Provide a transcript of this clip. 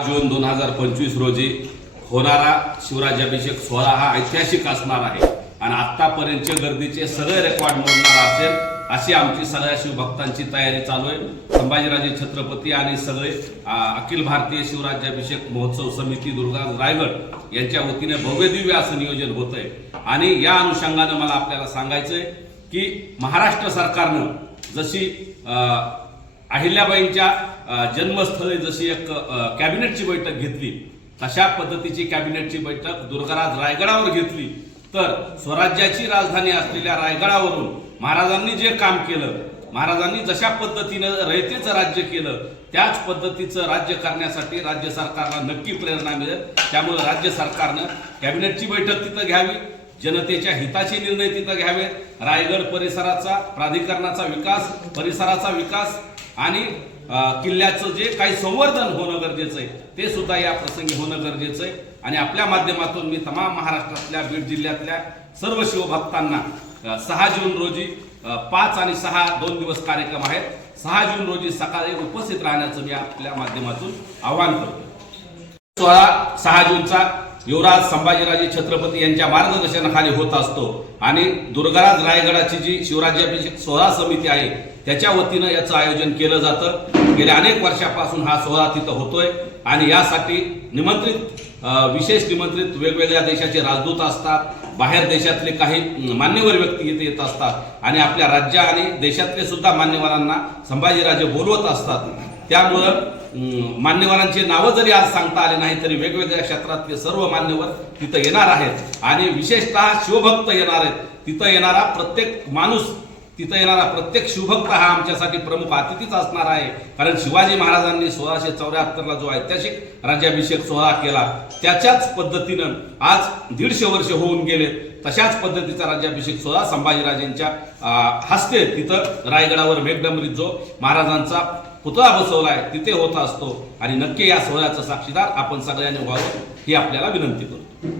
जून दोन हजार पंचवीस रोजी होणारा शिवराज्याभिषेक सोहळा हा ऐतिहासिक असणार आहे. आणि आतापर्यंतच्या गर्दीचे सगळे रेकॉर्ड मोडणार असेल अशी आमची सगळ्या शिवभक्तांची तयारी चालू आहे. संभाजीराजे छत्रपती आणि सगळे अखिल भारतीय शिवराज्याभिषेक महोत्सव समिती दुर्गा रायगड यांच्या वतीने भव्य दिव्य असं नियोजन होत आहे. आणि या अनुषंगानं मला आपल्याला सांगायचंय की महाराष्ट्र सरकारनं जशी अहिल्याबाईंच्या जन्मस्थळी जशी एक कॅबिनेटची बैठक घेतली तशा पद्धतीची कॅबिनेटची बैठक दुर्गराज रायगडावर घेतली. तर स्वराज्याची राजधानी असलेल्या रायगडावरून महाराजांनी जे काम केलं महाराजांनी जशा पद्धतीनं रयतेचं राज्य केलं त्याच पद्धतीचं राज्य करण्यासाठी राज्य सरकारला नक्की प्रेरणा मिळेल. त्यामुळे राज्य सरकारनं कॅबिनेटची बैठक तिथं घ्यावी जनतेच्या हिताचे निर्णय तिथं घ्यावेत. रायगड परिसराचा प्राधिकरणाचा विकास परिसराचा विकास आणि किल्ल्याचं जे काही संवर्धन होणं गरजेचं आहे ते सुद्धा या प्रसंगी होणं गरजेचं आहे. आणि आपल्या माध्यमातून मी तमाम महाराष्ट्रातल्या बीड जिल्ह्यातल्या सर्व शिवभक्तांना सहा जून रोजी पाच आणि सहा दोन दिवस कार्यक्रम आहेत. सहा जून रोजी सकाळी उपस्थित राहण्याचं मी आपल्या माध्यमातून आवाहन करतो. सोळा सहा जूनचा युवराज संभाजीराजे छत्रपती यांच्या मार्गदर्शनाखाली होत असतो. आणि दुर्गाराज रायगडाची जी शिवराज्याभिषेक सोहळा समिती आहे त्याच्या वतीनं याचं आयोजन केलं जातं. गेल्या अनेक वर्षापासून हा सोहळा तिथं होतोय. आणि यासाठी निमंत्रित विशेष निमंत्रित वेगवेगळ्या देशाचे राजदूत असतात. बाहेर देशातले काही मान्यवर व्यक्ती इथे येत असतात. आणि आपल्या राज्य आणि देशातले सुद्धा मान्यवरांना संभाजीराजे बोलवत असतात. त्यामुळं मान्यवरांची नावं जरी आज सांगता आले नाही तरी वेगवेगळ्या क्षेत्रातले सर्व मान्यवर तिथं येणार आहेत. आणि विशेषतः शिवभक्त येणार आहेत. तिथं येणारा प्रत्येक माणूस तिथं येणारा प्रत्येक शिवभक्त हा आमच्यासाठी प्रमुख अतिथीच असणार आहे. कारण शिवाजी महाराजांनी सोळाशे चौऱ्याहत्तरला जो ऐतिहासिक राज्याभिषेक सोहळा केला त्याच्याच पद्धतीनं आज दीडशे वर्ष होऊन गेले तशाच पद्धतीचा राज्याभिषेक सोहळा संभाजीराजेंच्या हस्ते तिथं रायगडावर मेघडंबरीत जो महाराजांचा पुतळा बसवलाय तिथे होत असतो. आणि नक्की या सोहळ्याचं साक्षीदार आपण सगळ्यांनी व्हावं ही आपल्याला विनंती करतो.